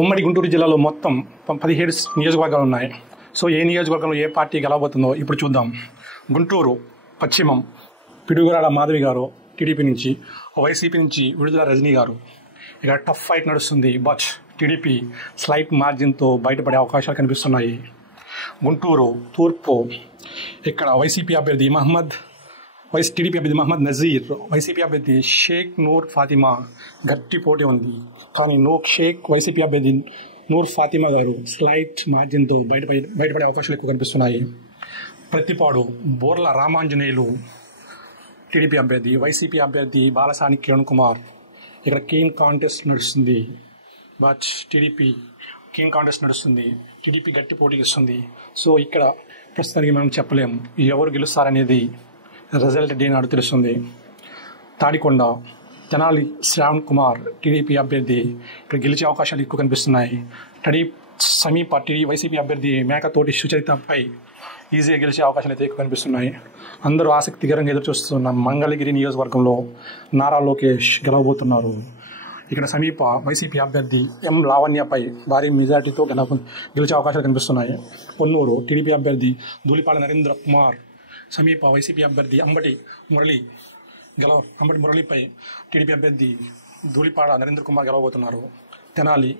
ఉమ్మడి గుంటూరు జిల్లాలో మొత్తం 17 నియోజకవర్గాలు ఉన్నాయి. సో ఏ నియోజకవర్గంలో ఏ పార్టీ గెలవబోతుందో ఇప్పుడు చూద్దాం. గుంటూరు పశ్చిమం పిడుగురాళ్ళ మాధవి గారు టీడీపీ నుంచి, వైసీపీ నుంచి విడుదల రజనీ గారు. ఇక్కడ టఫ్ ఫైట్ నడుస్తుంది. బట్ టీడీపీ స్లైట్ మార్జిన్తో బయటపడే అవకాశాలు కనిపిస్తున్నాయి. గుంటూరు తూర్పు ఇక్కడ వైసీపీ అభ్యర్థి టీడీపీ అభ్యర్థి మహమ్మద్ నజీర్, వైసీపీ అభ్యర్థి షేక్ నూర్ ఫాతిమా గట్టి పోటీ ఉంది. కానీ వైసీపీ అభ్యర్థి నూర్ ఫాతిమా గారు స్లైట్ మార్జిన్తో బయటపడే అవకాశాలు ఎక్కువ కనిపిస్తున్నాయి. ప్రతిపాడు బోర్ల రామాంజనేయులు టీడీపీ అభ్యర్థి, వైసీపీ అభ్యర్థి బాలసాని కిరణ్ కుమార్. ఇక్కడ కీన్ కాంటెస్ట్ నడుస్తుంది. బట్ టీడీపీ గట్టి పోటీ ఇస్తుంది. సో ఇక్కడ ప్రస్తుతానికి మనం చెప్పలేము ఎవరు గెలుస్తారనేది రిజల్ట్ డే నాడు తెలుస్తుంది. తాడికొండ తెనాలి శ్రావణ్ కుమార్ టీడీపీ అభ్యర్థి ఇక్కడ గెలిచే అవకాశాలు ఎక్కువ కనిపిస్తున్నాయి. సమీప వైసీపీ అభ్యర్థి మేకతోటి సుచరితపై ఈజీగా గెలిచే అవకాశాలు అయితే ఎక్కువ కనిపిస్తున్నాయి. అందరూ ఆసక్తికరంగా ఎదురుచూస్తున్న మంగళగిరి నియోజకవర్గంలో నారా లోకేష్ గెలవబోతున్నారు. ఇక్కడ సమీప వైసీపీ అభ్యర్థి ఎం లావణ్యపై భారీ మెజార్టీతో గెలిచే అవకాశాలు కనిపిస్తున్నాయి. పొన్నూరు టీడీపీ అభ్యర్థి ధూళిపాల నరేంద్ర కుమార్, సమీప వైసీపీ అభ్యర్థి అంబటి మురళిపై టీడీపీ అభ్యర్థి ధూళిపాడ నరేంద్ర కుమార్ గెలవబోతున్నారు. తెనాలి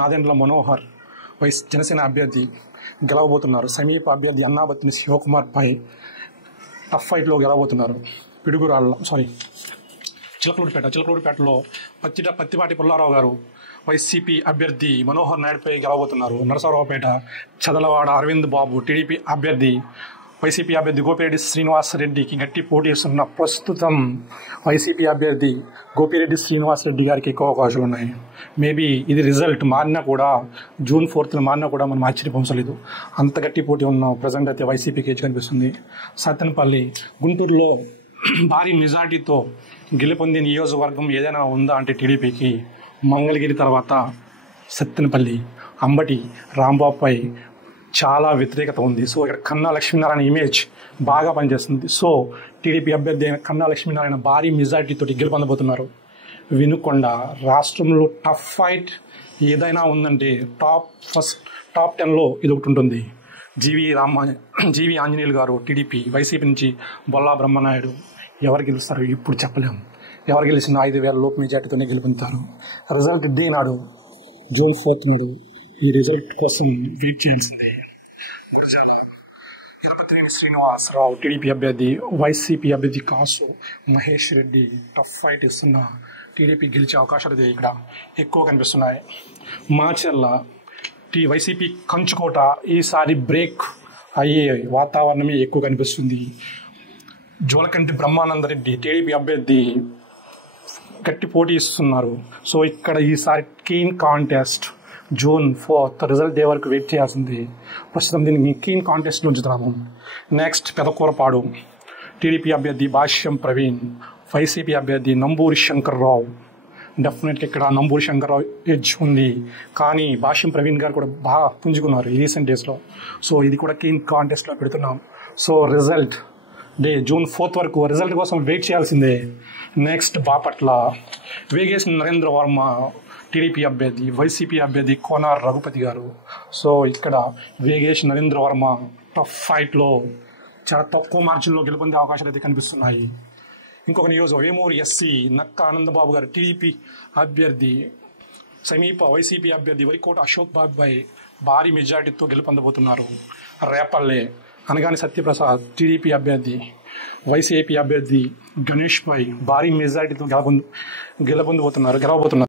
నాదెండ్ల మనోహర్ జనసేన అభ్యర్థి గెలవబోతున్నారు. సమీప అభ్యర్థి అన్నాబత్తిని శివకుమార్పై టఫ్ ఫైట్లో గెలవబోతున్నారు. చిలకలూరుపేటలో పత్తిపాటి పుల్లారావు గారు వైసీపీ అభ్యర్థి మనోహర్ నాయుడుపై గెలవబోతున్నారు. నరసరావుపేట చదలవాడ అరవింద్ బాబు టీడీపీ అభ్యర్థి, వైసీపీ అభ్యర్థి గోపిరెడ్డి శ్రీనివాసరెడ్డికి గట్టి పోటీ ఇస్తున్న ప్రస్తుతం వైసీపీ అభ్యర్థి గోపిరెడ్డి శ్రీనివాసరెడ్డి గారికి ఎక్కువ అవకాశాలు ఉన్నాయి. మేబీ ఇది రిజల్ట్ మారినా కూడా, జూన్ 4th మారినా కూడా మనం ఆశ్చర్యపోలేదు. అంత గట్టి పోటీ ఉన్న ప్రజెంట్ అయితే వైసీపీకి ఎడ్జ్ కనిపిస్తుంది. సత్తెనపల్లి గుంటూరులో భారీ మెజార్టీతో గెలుపొందే నియోజకవర్గం ఏదైనా ఉందా అంటే టీడీపీకి మంగళగిరి తర్వాత సత్తెనపల్లి. అంబటి రాంబాబుపై చాలా వ్యతిరేకత ఉంది. సో ఇక్కడ కన్నా లక్ష్మీనారాయణ ఇమేజ్ బాగా పనిచేస్తుంది. సో టీడీపీ అభ్యర్థి అయిన కన్నా లక్ష్మీనారాయణ భారీ మెజార్టీతో గెలుపొందబోతున్నారు. వినుకొండ రాష్ట్రంలో టఫ్ ఫైట్ ఏదైనా ఉందంటే టాప్ 10లో ఇది ఒకటి ఉంటుంది. జీవి ఆంజనేయులు గారు టీడీపీ, వైసీపీ నుంచి బొల్లా బ్రహ్మనాయుడు. ఎవరు గెలుస్తారు ఇప్పుడు చెప్పలేము. ఎవరు గెలిచిన 5,000 లోపు మెజార్టీతోనే గెలుపొందుతారు. రిజల్ట్ డే నాడు జూన్ 4th నాడు ఈ రిజల్ట్ కోసం వెయిట్ చేయాల్సింది. గురజాల ఇరపతినేని శ్రీనివాసరావు టీడీపీ అభ్యర్థి, వైసీపీ అభ్యర్థి కాసు మహేష్ రెడ్డి టఫ్ ఫైట్ ఇస్తున్న టీడీపీ గెలిచే అవకాశాలు ఇక్కడ ఎక్కువ కనిపిస్తున్నాయి. మాచర్ల వైసీపీ కంచుకోట ఈసారి బ్రేక్ అయ్యే వాతావరణమే ఎక్కువ కనిపిస్తుంది. జోలకంటి బ్రహ్మానందరెడ్డి టీడీపీ అభ్యర్థి గట్టి పోటీ ఇస్తున్నారు. సో ఇక్కడ ఈసారి keen contest. June 4th result day వరకు వెయిట్ చేయాల్సింది. ప్రస్తుతం దీన్ని కీన్ కాంటెస్ట్ ఉంచుతున్నాము. నెక్స్ట్ పెదకూరపాడు టీడీపీ అభ్యర్థి భాష్యం ప్రవీణ్, వైసీపీ అభ్యర్థి నంబూరి శంకర్రావు. డెఫినెట్గా ఇక్కడ నంబూరి శంకర్రావు ఎడ్జ్ ఉంది. కానీ భాష్యం ప్రవీణ్ గారు కూడా బాగా పుంజుకున్నారు ఈ రీసెంట్ డేస్లో. సో ఇది కూడా కీన్ కాంటెస్ట్లో పెడుతున్నాం. So result day June 4th వరకు రిజల్ట్ కోసం వెయిట్ చేయాల్సిందే. నెక్స్ట్ బాపట్ల వేగేష్ నరేంద్ర వర్మ టీడీపీ అభ్యర్థి, వైసీపీ అభ్యర్థి కోనార్ రఘుపతి గారు. సో ఇక్కడ వేగేష్ నరేంద్ర వర్మ టఫ్ ఫైట్లో చాలా తక్కువ మార్జిన్లో గెలుపొందే అవకాశాలు అయితే కనిపిస్తున్నాయి. ఇంకొక వేమూరు ఎస్సీ నక్క ఆనందబాబు గారు టీడీపీ అభ్యర్థి, సమీప వైసీపీ అభ్యర్థి వరికోట అశోక్ బాబుపై భారీ మెజార్టీతో గెలుపొందబోతున్నారు. రేపల్లె అనగాని సత్యప్రసాద్ టీడీపీ అభ్యర్థి, వైసీపీ అభ్యర్థి గణేష్పై భారీ మెజార్టీతో గెలవబోతున్నారు.